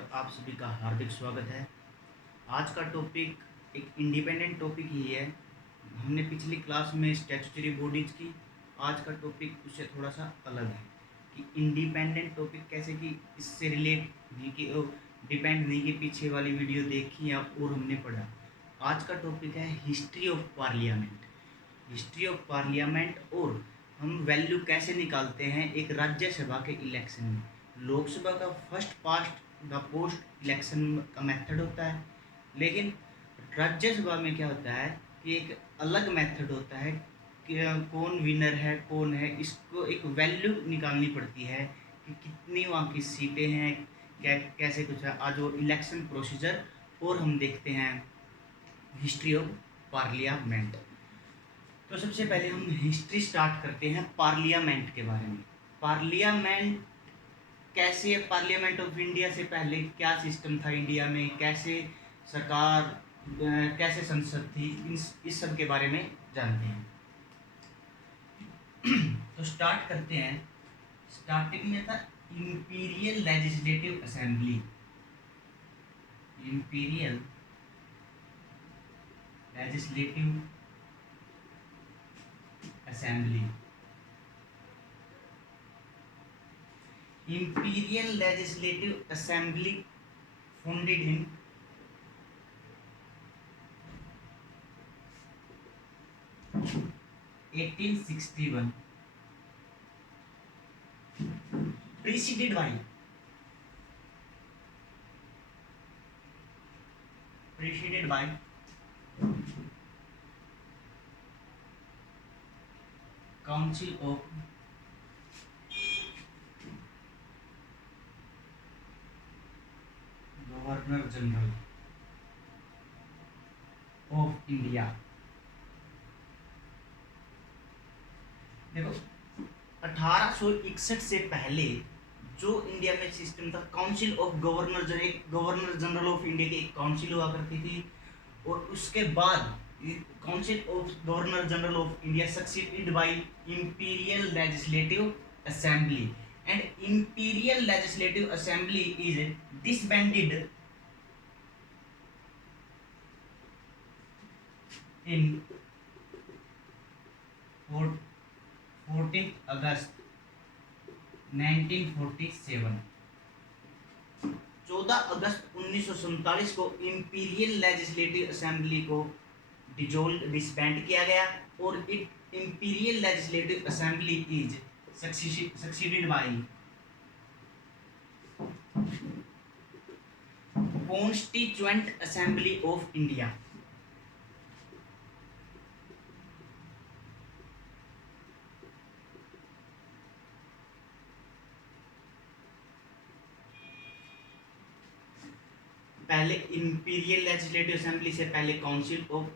पर आप सभी का हार्दिक स्वागत है। आज का टॉपिक एक इंडिपेंडेंट टॉपिक ही है। हमने पिछली क्लास में स्टैट्यूटरी बॉडीज की, आज का टॉपिक उससे थोड़ा सा अलग है कि इंडिपेंडेंट टॉपिक कैसे कि इससे रिलेट नहीं कि डिपेंड नहीं कि पीछे वाली वीडियो देखी या और हमने पढ़ा। आज का टॉपिक है history of parliament. History of parliament और हम वैल्यू कैसे निकालते हैं एक राज्यसभा के इलेक्शन में। लोकसभा का first past the post election का मेथड होता है, लेकिन राज्यसभा में क्या होता है कि एक अलग मेथड होता है कि कौन विनर है कौन है, इसको एक वैल्यू निकालनी पड़ती है कि कितनी वहाँ की सीटें हैं, क्या कैसे कुछ है। आज वो इलेक्शन प्रोसीजर और हम देखते हैं हिस्ट्री ऑफ पार्लियामेंट। तो सबसे पहले हम हिस्ट्री स्टार्ट करते हैं पार्लियामेंट के बारे में। पार्लियामेंट कैसे है? पार्लियामेंट ऑफ इंडिया से पहले क्या सिस्टम था इंडिया में, कैसे सरकार कैसे संसद थी, इस सब के बारे में जानते हैं। तो स्टार्ट करते हैं। स्टार्टिंग में था imperial legislative assembly. Imperial legislative assembly. Imperial Legislative Assembly founded in 1861, preceded by Council of Governor General of India। देखो 1861 से पहले जो इंडिया में सिस्टम था, council of governor general of India की एक काउंसिल हुआ करती थी, और उसके बाद council of governor general of India succeeded by imperial legislative assembly, and imperial legislative assembly is disbanded in 14 अगस्त 1947। 14 अगस्त 1947 को इंपीरियल लेजिस्लेटिव असेंबली को डिसबैंड किया गया, और imperial legislative assembly is succeeded by constituent assembly of India. पहले imperial legislative assembly से पहले council of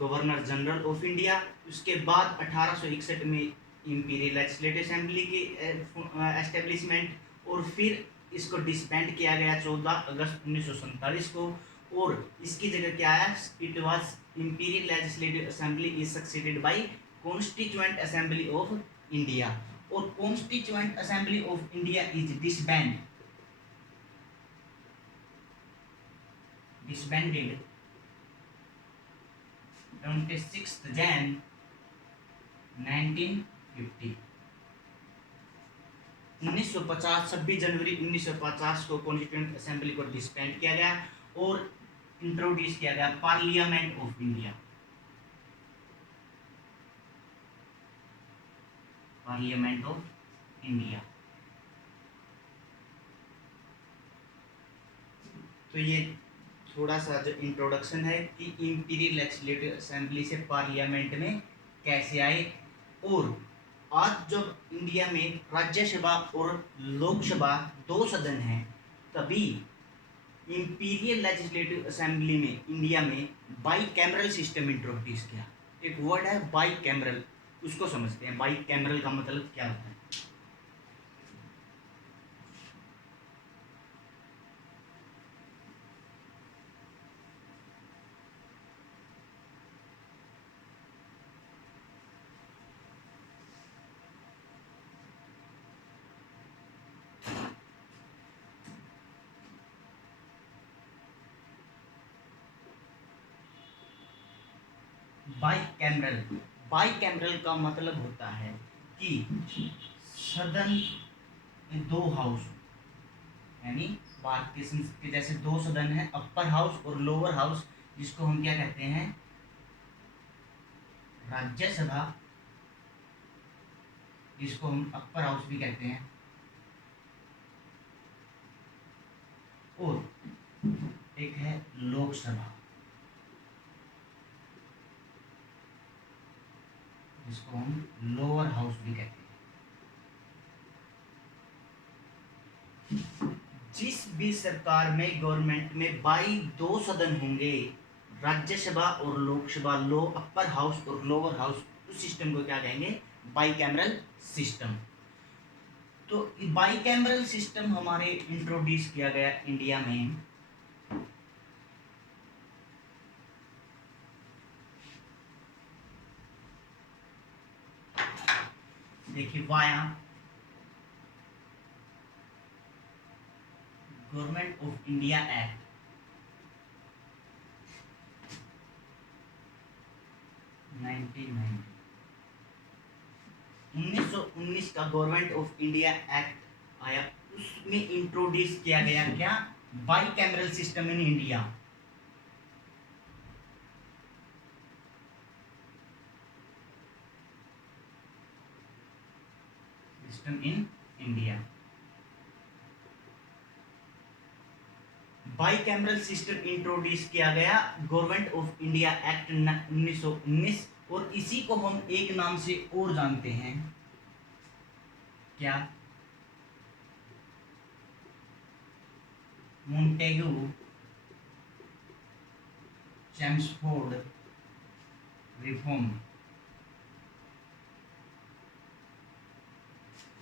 governor general of India, उसके बाद 1861 में इंपीरियल लेजिस्लेटिव असेंबली की एस्टेब्लिशमेंट, और फिर इसको डिसबैंड किया गया 14 अगस्त 1947 को, और इसकी जगह क्या आया? It was imperial legislative assembly is succeeded by constituent assembly of India, और constituent assembly of India is disbanded 26 Jan 1950। 1950 26 जनवरी 1950 को कॉन्स्टिट्यूएंट असेंबली को डिसबैंड किया गया और इंट्रोड्यूस किया गया parliament of India. Parliament of India. तो ये थोड़ा सा जो इंट्रोडक्शन है कि इंपीरियल लेजिस्लेटिव असेंबली से पार्लियामेंट में कैसे आए, और आज जब इंडिया में राज्यसभा और लोकसभा दो सदन हैं, तभी इंपीरियल लेजिस्लेटिव असेंबली में इंडिया में बाई कैमरल सिस्टम इंट्रोड्यूस किया। एक वर्ड है बाई कैमरल, उसको समझते हैं। बाई कैमरल का मतलब क्या होता है? बाइकैमरल। बाइकैमरल का मतलब होता है कि सदन में दो हाउस, यानी भारतीय संसद के जैसे दो सदन है, अपर हाउस और लोअर हाउस, जिसको हम क्या कहते हैं, राज्यसभा, जिसको हम अपर हाउस भी कहते हैं, और एक है लोकसभा, जिसको हम लोअर हाउस भी कहते हैं। जिस भी सरकार में, गवर्नमेंट में दो सदन होंगे, राज्यसभा और लोकसभा, अपर हाउस और लोअर हाउस, उस सिस्टम को क्या कहेंगे, बाइकैमरल सिस्टम। तो बाइकैमरल सिस्टम हमारे इंट्रोड्यूस किया गया इंडिया में देखिए via government of India act 1919 का गवर्नमेंट ऑफ इंडिया एक्ट आया, उसमें इंट्रोड्यूस किया गया क्या, bicameral system in India. System in India, bicameral system introduce किया गया गवर्नमेंट ऑफ इंडिया एक्ट 1919, और इसी को हम एक नाम से और जानते हैं, क्या, Montagu Chelmsford reform.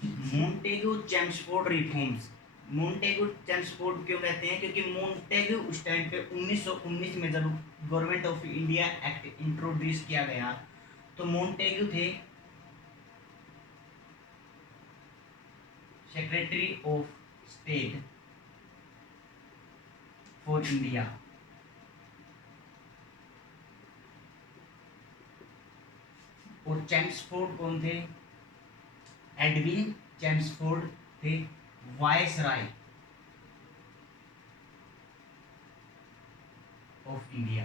Montagu Chelmsford reforms, Montagu Chelmsford क्यों कहते हैं, क्योंकि मोंटेगू उस टाइम पे 1919 में जब government of India act introduce किया गया, तो मोंटेगू थे secretary of state for India, और चेम्सफोर्ड कौन थे, एडविन चेम्सफोर्ड थे वायसराय ऑफ इंडिया।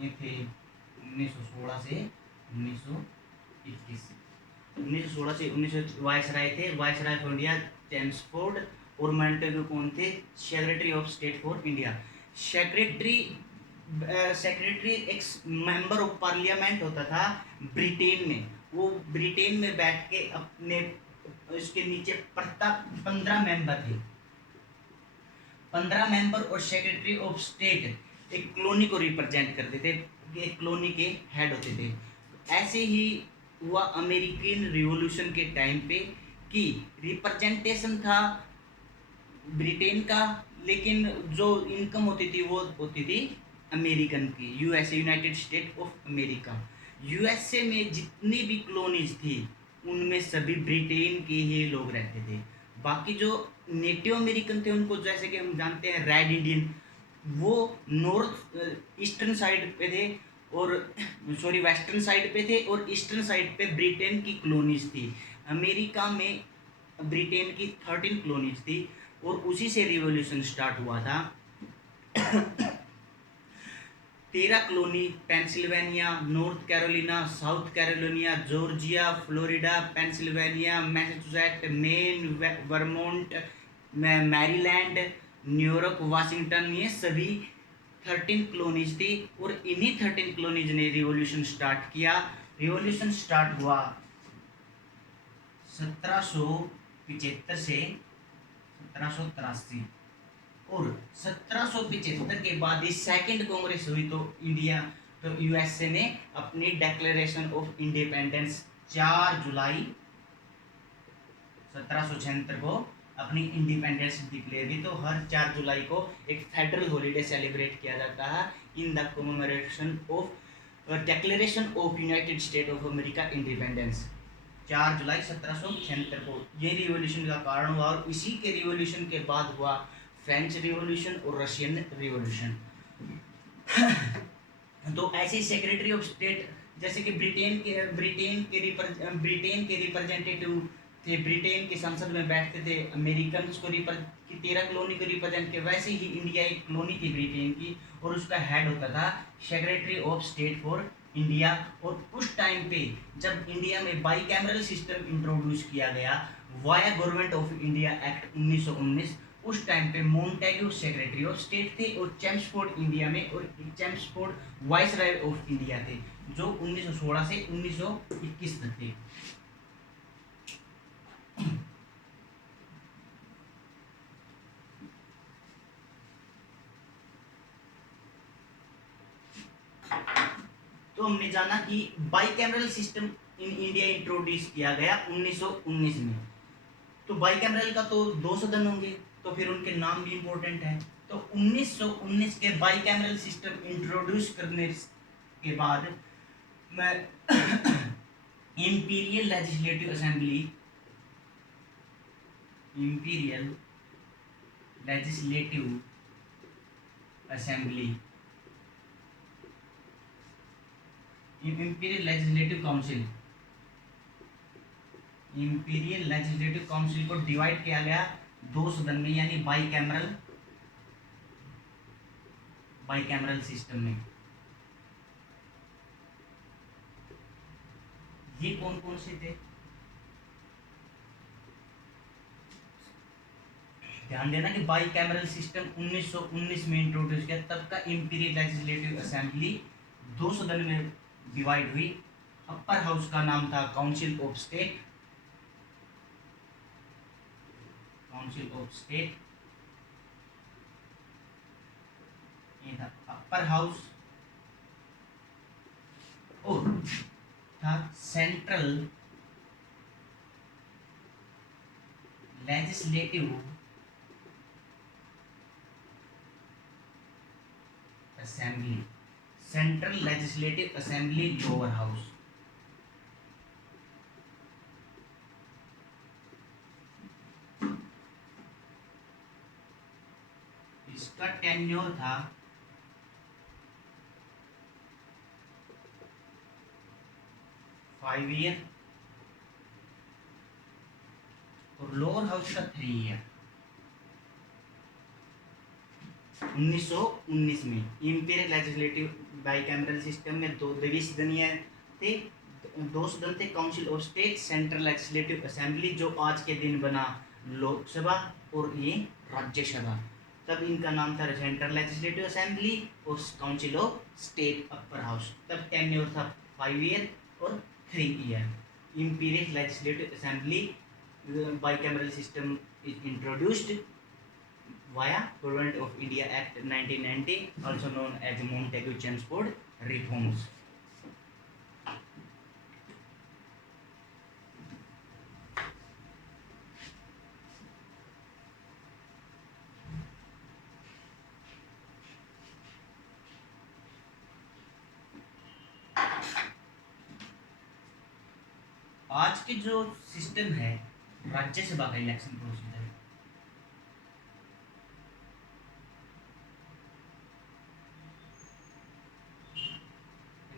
ये थे 1916 से 1921, 1916 से 19 वायसराय थे, वायसराय ऑफ इंडिया चेम्सफोर्ड, और मोंटेगू कौन थे, secretary of state for India. Secretary एक मेंबर ऑफ पार्लियामेंट होता था ब्रिटेन में, वो ब्रिटेन में बैठ के अपने उसके नीचे 15 मेंबर थे, 15 मेंबर, और सेक्रेटरी ऑफ स्टेट एक कॉलोनी को रिप्रेजेंट करते थे, एक कॉलोनी के हेड होते थे। ऐसे ही हुआ अमेरिकन रिवॉल्यूशन के टाइम पे कि रिप्रेजेंटेशन था ब्रिटेन का, लेकिन जो इनकम होती थी वो होती थी अमेरिकन की, USA, United state of America. USA में जितनी भी कॉलोनीज थी उनमें सभी ब्रिटेन के ही लोग रहते थे। बाकी जो नेटिव अमेरिकन थे उनको जैसे कि हम जानते हैं रेड इंडियन, वो नॉर्थ ईस्टर्न साइड पे थे, और सॉरी वेस्टर्न साइड पे थे, और ईस्टर्न साइड पे ब्रिटेन की कॉलोनीज थी। अमेरिका में ब्रिटेन की 13 कॉलोनीज थी, और उसी से रिवॉल्यूशन स्टार्ट हुआ था। 13 colony Pennsylvania, north Carolina, south Carolina, Georgia, Florida, Pennsylvania, Massachusetts, main, Vermont, Maryland, New York, Washington, ये सभी 13 कॉलोनीज थी, और इन्हीं 13 कॉलोनीज ने रिवॉल्यूशन स्टार्ट किया। रिवॉल्यूशन स्टार्ट हुआ 1775 से 1783, और 1775 के बाद ही सेकंड कांग्रेस हुई, तो यूएसए ने अपनी डिक्लेरेशन ऑफ इंडिपेंडेंस 4 जुलाई 1776 को अपनी इंडिपेंडेंस डिक्लेयर की। तो हर 4 जुलाई को एक फेडरल हॉलीडे सेलिब्रेट किया जाता है in the commemoration of declaration of United state of America independence, 4 जुलाई 1776 को। ये रिवॉल्यूशन का कारण हुआ, और इसी के रिवॉल्यूशन के बाद हुआ फ्रेंच रिवॉल्यूशन और रशियन रिवॉल्यूशन। तो ऐसे सेक्रेटरी ऑफ स्टेट जैसे कि ब्रिटेन के रिप्रेजेंटेटिव थे, ब्रिटेन की संसद में बैठते थे, अमेरिकन को की 13 कॉलोनी को रिप्रेजेंट किया, वैसे ही इंडिया एक कॉलोनी थी ब्रिटेन की, और उसका हेड होता था secretary of state for India. और उस टाइम पे जब इंडिया में बाई कैमरल सिस्टम इंट्रोड्यूस किया गया via government of India act 1919, उस टाइम पे मोन्टेग्यू सेक्रेटरी ऑफ स्टेट थे और चेम्सफोर्ड इंडिया में, और चेम्सफोर्ड वाइसराय ऑफ इंडिया थे, जो 1916 से 1921 तक थे। तो हमने जाना कि bicameral system in India introduce किया गया 1919 में। तो बाइकैमरल का तो 2 सदन होंगे, तो फिर उनके नाम भी इम्पोर्टेंट है। तो 1919 के बाइकैमरल सिस्टम इंट्रोड्यूस करने के बाद मैं imperial legislative assembly, imperial legislative assembly, imperial legislative council, imperial legislative council को डिवाइड किया गया 2 सदन में, यानी बाइकैमरल सिस्टम में। ये कौन कौन से थे, ध्यान देना कि बाइकैमरल सिस्टम 1919 में इंट्रोड्यूस किया, तब का इंपीरियल लेजिस्लेटिव असेंबली 2 सदन में डिवाइड हुई। अपर हाउस का नाम था council of state, council of state, ये था अपर हाउस, और था central legislative assembly, central legislative assembly lower house. इसका टेन्योर था 5 ईयर और लोअर हाउस का 3 ईयर। 1919 में इंपीरियल लेजिस्लेटिव बाइकैमरल सिस्टम में 2 द्विसदनीय थे, 2 सदन थे, council of state, central legislative assembly, जो आज के दिन बना लोकसभा और ये राज्यसभा। तब इनका नाम था सेंट्रल लेजिस्लेटिव असेंबली और council of state upper house. तब टेन्योर था 5 ईयर और 3 year. Imperial legislative assembly bicameral system is introduced via Government of India Act 1990, also known as Montagu-Chelmsford reforms. आज के जो सिस्टम है राज्यसभा का election procedure,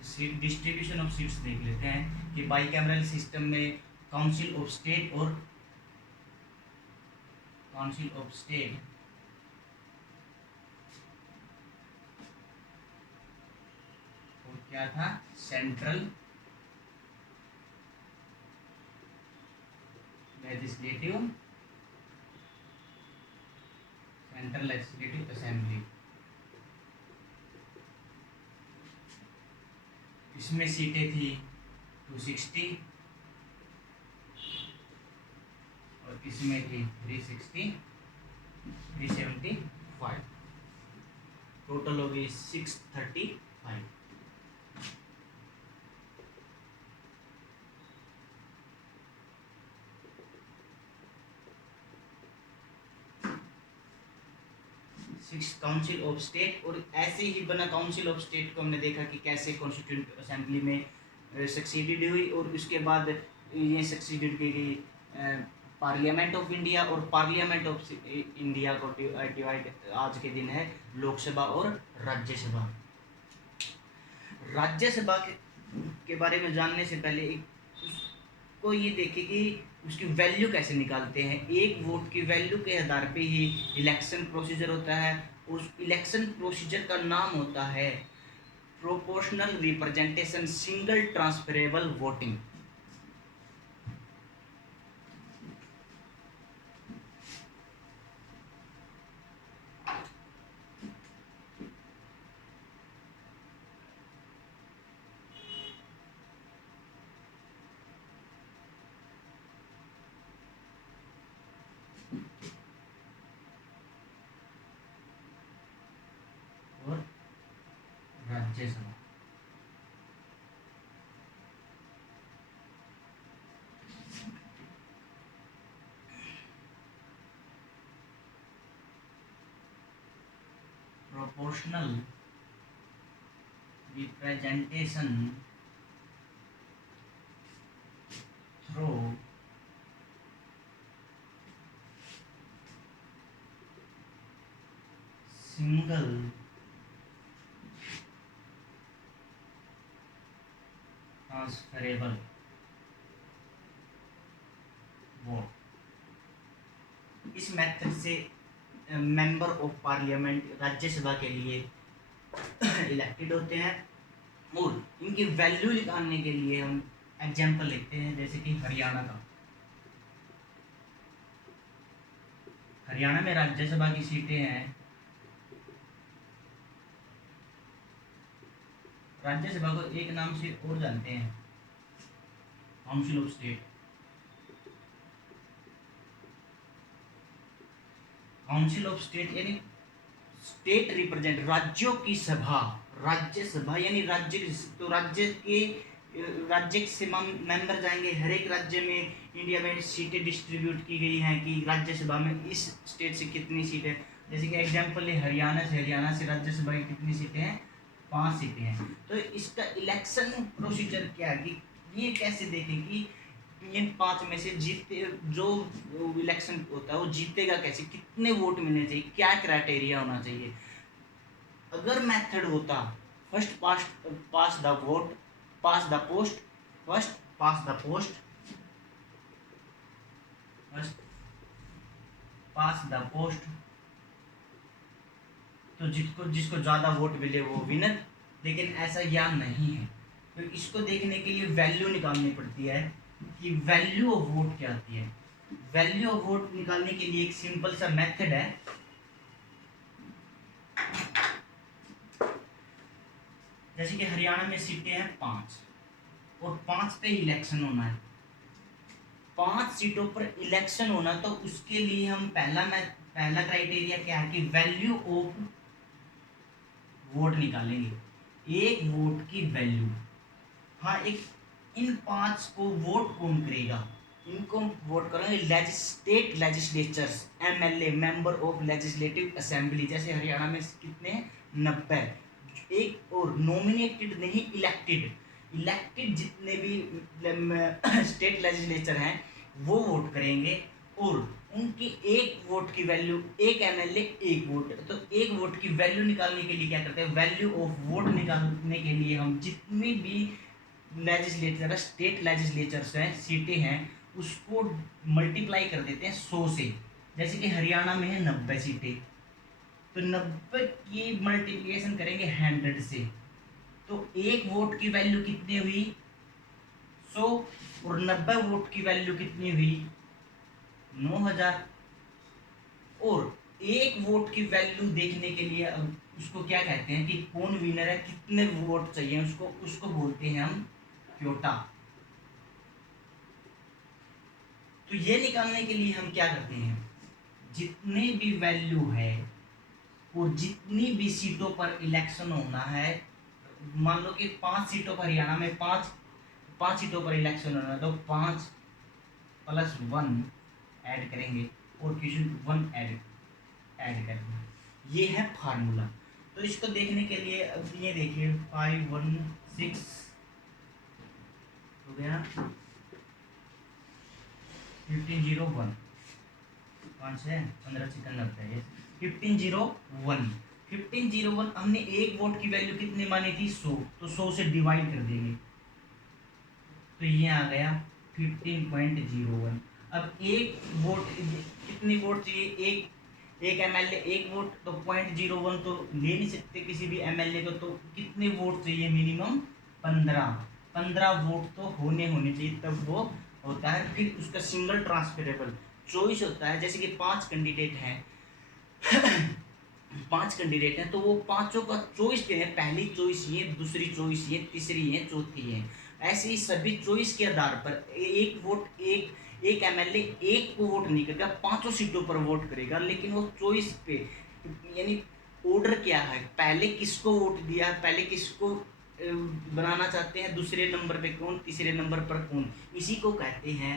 seat distribution of seats देख लेते हैं कि बाइकैमरल सिस्टम में काउंसिल ऑफ स्टेट और काउंसिल ऑफ स्टेट और क्या था सेंट्रल लेजिस्लेटिव असेंबली। इसमें सीटें थी 260 और इसमें थी 375, टोटल हो गई 635। काउंसिल ऑफ स्टेट, और ऐसे ही बना काउंसिल ऑफ स्टेट को हमने देखा कि कैसे कॉन्स्टिट्यूंट असेंबली में सक्सीडेड हुई, और उसके बाद ये सक्सीडेड की गई पार्लियामेंट ऑफ इंडिया और पार्लियामेंट ऑफ इंडिया को डिवाइड आज के दिन है लोकसभा और राज्यसभा। राज्यसभा के बारे में जानने से पहले उसको ये देखें कि उसकी वैल्यू कैसे निकालते हैं। एक वोट की वैल्यू के आधार पे ही इलेक्शन प्रोसीजर होता है। उस इलेक्शन प्रोसीजर का नाम होता है proportional representation single transferable voting. और Rajya Sabha proportional representation through single transferable vote. इस मेथड से मेंबर ऑफ पार्लियामेंट राज्यसभा के लिए इलेक्टेड होते हैं और इनकी वैल्यू निकालने के लिए हम एग्जांपल लेते हैं, जैसे कि हरियाणा का। हरियाणा में राज्यसभा की सीटें हैं, राज्यसभा को एक नाम से और जानते हैं council of state. Council of state यानी स्टेट रिप्रेजेंट राज्यों की सभा। राज्यसभा यानी राज्य, तो राज्य से मेंबर जाएंगे। हर एक राज्य में इंडिया में सीटें डिस्ट्रीब्यूट की गई हैं कि राज्यसभा में इस स्टेट से कितनी सीटें। जैसे कि एग्जांपल है हरियाणा से राज्यसभा की कितनी सीटें हैं, 5 सीटें हैं। तो इसका इलेक्शन प्रोसीजर क्या है कि ये कैसे देखें कि इन 5 में से जीते जो इलेक्शन होता है वो जीतेगा कैसे, कितने वोट मिलने चाहिए, क्या क्राइटेरिया होना चाहिए। अगर मेथड होता first pass the vote pass the post, first pass the post, first pass the post, तो जिसको ज्यादा वोट मिले वो विनर। लेकिन ऐसा यहाँ नहीं है, तो इसको देखने के लिए वैल्यू निकालनी पड़ती है कि वैल्यू ऑफ वोट क्या आती है। वैल्यू ऑफ वोट निकालने के लिए एक सिंपल सा मेथड है। जैसे कि हरियाणा में सीटें हैं 5 और 5 पे इलेक्शन होना है। 5 सीटों पर इलेक्शन होना, तो उसके लिए हम पहला क्राइटेरिया क्या है कि वैल्यू ऑफ वोट निकालेंगे। एक वोट की वैल्यू, हाँ एक इन 5 को वोट कौन करेगा, इनको वोट करेंगे state legislatures, MLA member of legislative assembly. जैसे हरियाणा में कितने 90। एक और नॉमिनेटेड नहीं, इलेक्टेड जितने भी स्टेट लेजिस्लेचर हैं वो वोट करेंगे और उनकी एक वोट की वैल्यू, एक एमएलए एक वोट। तो एक वोट की वैल्यू निकालने के लिए क्या करते हैं, वैल्यू ऑफ वोट निकालने के लिए हम जितनी भी लेजिस्लेचर स्टेट लेजिस्लेचर्स हैं, सीटें हैं, उसको मल्टीप्लाई कर देते हैं 100 से। जैसे कि हरियाणा में है 90 सीटें, तो 90 की मल्टीप्लिकेशन करेंगे 100 से, तो एक वोट की वैल्यू कितनी हुई 100 और 90 वोट की वैल्यू कितनी हुई 9000। और एक वोट की वैल्यू देखने के लिए अब उसको क्या कहते हैं कि कौन विनर है, कितने वोट चाहिए उसको बोलते हैं हम क्योटा। तो ये निकालने के लिए हम क्या करते हैं, जितने भी वैल्यू है और जितनी भी सीटों पर इलेक्शन होना है, मान लो कि 5 सीटों पर हरियाणा में 5 सीटों पर इलेक्शन होना है, तो 5 + 1 ऐड करेंगे और क्वेश्चन 1 ऐड करेंगे। ये है फार्मूला। तो इसको देखने के लिए अब ये देखिए 516 हो गया। 1501 5 है 15 सेकंड लगता है ये 1501 1501 हमने एक वोट की वैल्यू कितनी मानी थी 100 तो 100 से डिवाइड कर देंगे तो ये आ गया 15.01। अब एक वोट कितनी वोट चाहिए एक एमएलए एक वोट तो 0.01 तो ले नहीं सकते किसी भी एमएलए को तो कितने वोट चाहिए मिनिमम 15 वोट तो होने चाहिए तब वो होता है। फिर उसका सिंगल ट्रांसफरेबल चॉइस होता है जैसे कि 5 कैंडिडेट हैं 5 कैंडिडेट हैं तो वो पांचों का चॉइस क्या है पहली चॉइस ये दूसरी चॉइस ये तीसरी है चौथी है ऐसे ही सभी चॉइस के आधार पर एक वोट एक एमएलए एक को वोट नहीं करेगा पांचों सीटों पर वोट करेगा लेकिन वो चॉइस पे यानी ऑर्डर क्या है पहले किसको वोट दिया पहले किसको बनाना चाहते हैं दूसरे नंबर पे कौन तीसरे नंबर पर कौन इसी को कहते हैं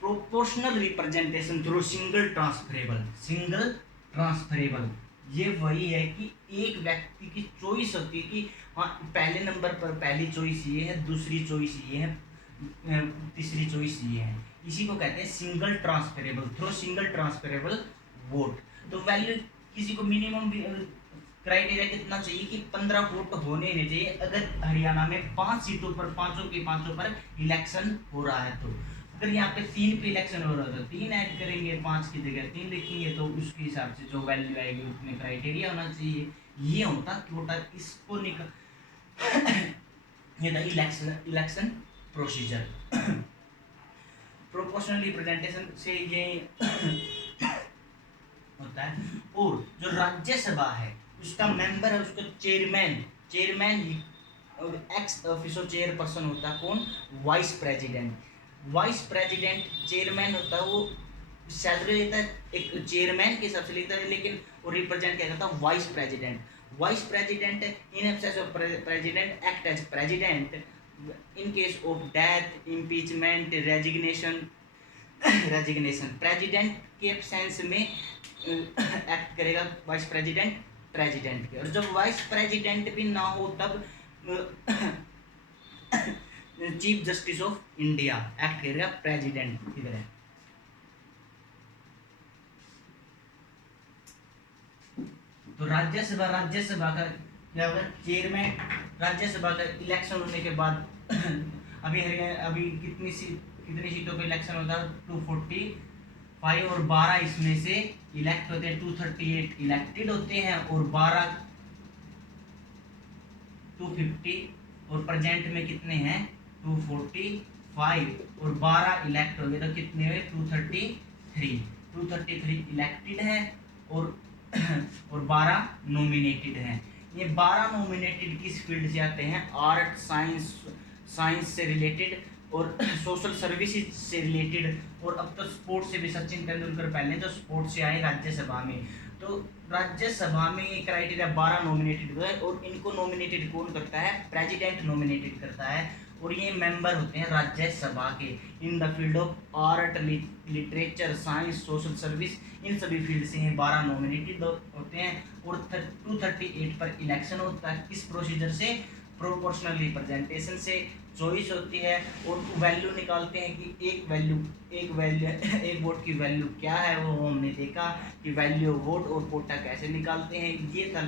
proportional representation through single transferable. ये वही है कि एक व्यक्ति की चॉइस होती है कि हाँ पहले नंबर पर पहली चॉइस ये है दूसरी चॉइस ये है तीसरी चॉइस ये है इसी को कहते हैं single transferable through single transferable vote. तो वैल्यू किसी को मिनिमम क्राइटेरिया कितना चाहिए कि 15 वोट होने चाहिए अगर हरियाणा में 5 सीटों पर पांचों के पांचों पर इलेक्शन हो रहा है तो अगर यहाँ पे 3 पे इलेक्शन हो रहा है तो 3 ऐड करेंगे 5 की जगह 3 लिखेंगे तो उसके हिसाब से जो वैल्यू आएगी उतने क्राइटेरिया होना चाहिए। ये होता टोटल इसको निकल ये था इलेक्शन प्रोसीजर। प्रोपोर्शनल रिप्रेजेंटेशन से ये होता है। और जो राज्यसभा है उसका मेंबर है उसका चेयरमैन और एक्स ऑफिसो चेयरपर्सन होता है कौन वाइस प्रेसिडेंट चेयरमैन होता है वो सैलरी लेता है एक चेयरमैन के हिसाब से लेता है लेकिन वो रिप्रेजेंट क्या करता है vice president in absence of president act as president in case of death impeachment resignation president के एब्सेंस में एक्ट करेगा वाइस प्रेसिडेंट के और जब वाइस प्रेसिडेंट भी ना हो तब chief justice of India act करेगा प्रेसिडेंट की तरह। तो राज्यसभा का क्या होगा चेयरमैन राज्यसभा का इलेक्शन होने के बाद अभी कितनी सीटों पे इलेक्शन होता है 245 और 12 इसमें से इलेक्ट होते हैं 238 इलेक्टेड होते हैं और 12 250 और प्रेजेंट में कितने हैं 245 और 12 इलेक्ट हो गए तो कितने हुए 233 इलेक्टेड हैं और 12 नॉमिनेटेड हैं। ये 12 नॉमिनेटेड किस फील्ड से आते हैं आर्ट साइंस से रिलेटेड और सोशल सर्विसेज से रिलेटेड और अब तो स्पोर्ट्स से भी सचिन तेंदुलकर पहले जो स्पोर्ट्स से आए राज्यसभा में तो राज्यसभा में ये क्राइटेरिया 12 नॉमिनेटेड हुए और इनको नॉमिनेटेड कौन करता है प्रेसिडेंट नॉमिनेटेड करता है और ये मेंबर होते हैं राज्यसभा के in the field of art literature science social service in सभी फील्ड से 12 नॉमिनेटेड होते हैं और 238 पर इलेक्शन होता है किस प्रोसीजर से प्रोपोर्शनल रिप्रेजेंटेशन से चॉइस होती है और वैल्यू निकालते हैं कि एक वोट की वैल्यू क्या है वो हमने देखा कि वैल्यू वोट और कोटा कैसे निकालते हैं ये था।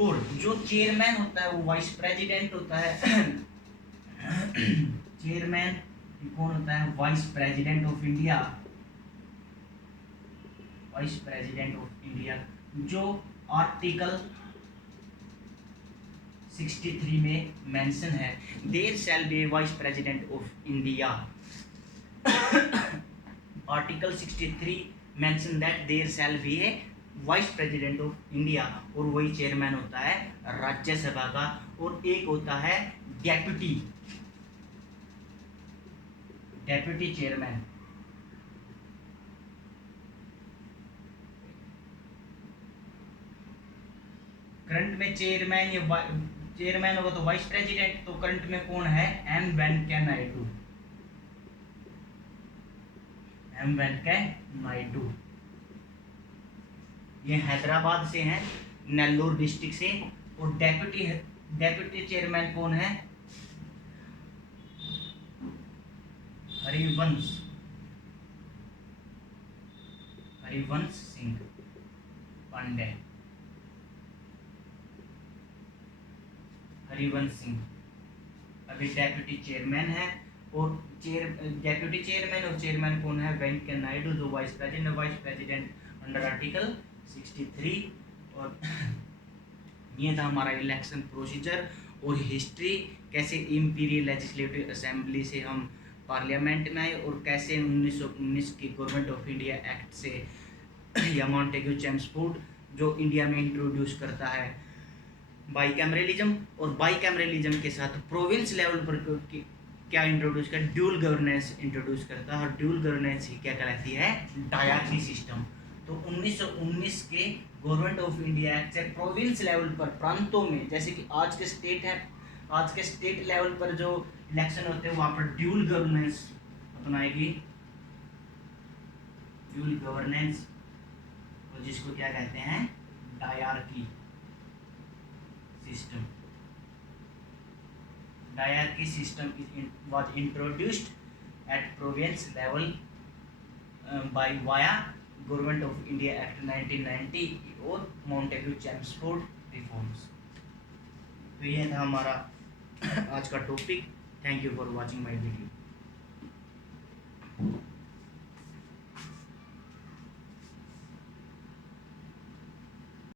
और जो चेयरमैन होता है वो वाइस प्रेसिडेंट होता है चेयरमैन कौन होता है वाइस प्रेसिडेंट ऑफ इंडिया जो आर्टिकल 63 में मेंशन है there shall be vice president of India. Article 63 mention that there shall be a vice president of India और वही चेयरमैन होता है राज्यसभा का और एक होता है डेप्यूटी चेयरमैन। करंट में चेयरमैन होगा तो वाइस प्रेसिडेंट तो करंट में कौन है एम वेंकैया नायडू ये हैदराबाद से हैं नेल्लोर डिस्ट्रिक्ट से और डेप्यूटी चेयरमैन कौन है हरिवंश हरिवंश सिंह पांडे, हरिवंश सिंह अभी डेप्यूटी चेयरमैन है। और डेप्यूटी चेयरमैन और चेयरमैन कौन है? वेंकैया नायडू, जो वाइस प्रेसिडेंट अंडर आर्टिकल 63। और ये था हमारा इलेक्शन प्रोसीजर और हिस्ट्री, कैसे इम्पीरियल लेजिस्लेटिव असेंबली से हम पार्लियामेंट में आए और कैसे 1919 की गवर्नमेंट ऑफ इंडिया एक्ट से या मॉन्टेग्यू चेम्सफोर्ड जो इंडिया में इंट्रोड्यूस करता है बाईकैमरलिज्म, और बाईकैमरलिज्म के साथ प्रोविंस लेवल पर क्या इंट्रोड्यूस कर, ड्यूल गवर्नेंस इंट्रोड्यूस करता है। और ड्यूल गवर्नेंस ही क्या कहलाती है? Dyarchy system. तो 1919 के गवर्नमेंट ऑफ इंडिया एक्ट से प्रोविंस लेवल पर, प्रांतों में, जैसे कि आज के स्टेट है, आज के स्टेट लेवल पर जो इलेक्शन होते हैं वहाँ पर ड्यूल गवर्नेंस अपनाएगी, ड्यूल गवर्नेंस, और जिसको क्या कहते हैं? Dyarchy system. Diarchy system was introduced at province level by via Government of India Act 1990 और Montagu Chelmsford reforms। तो ये था हमारा आज का topic. Thank you for watching my video.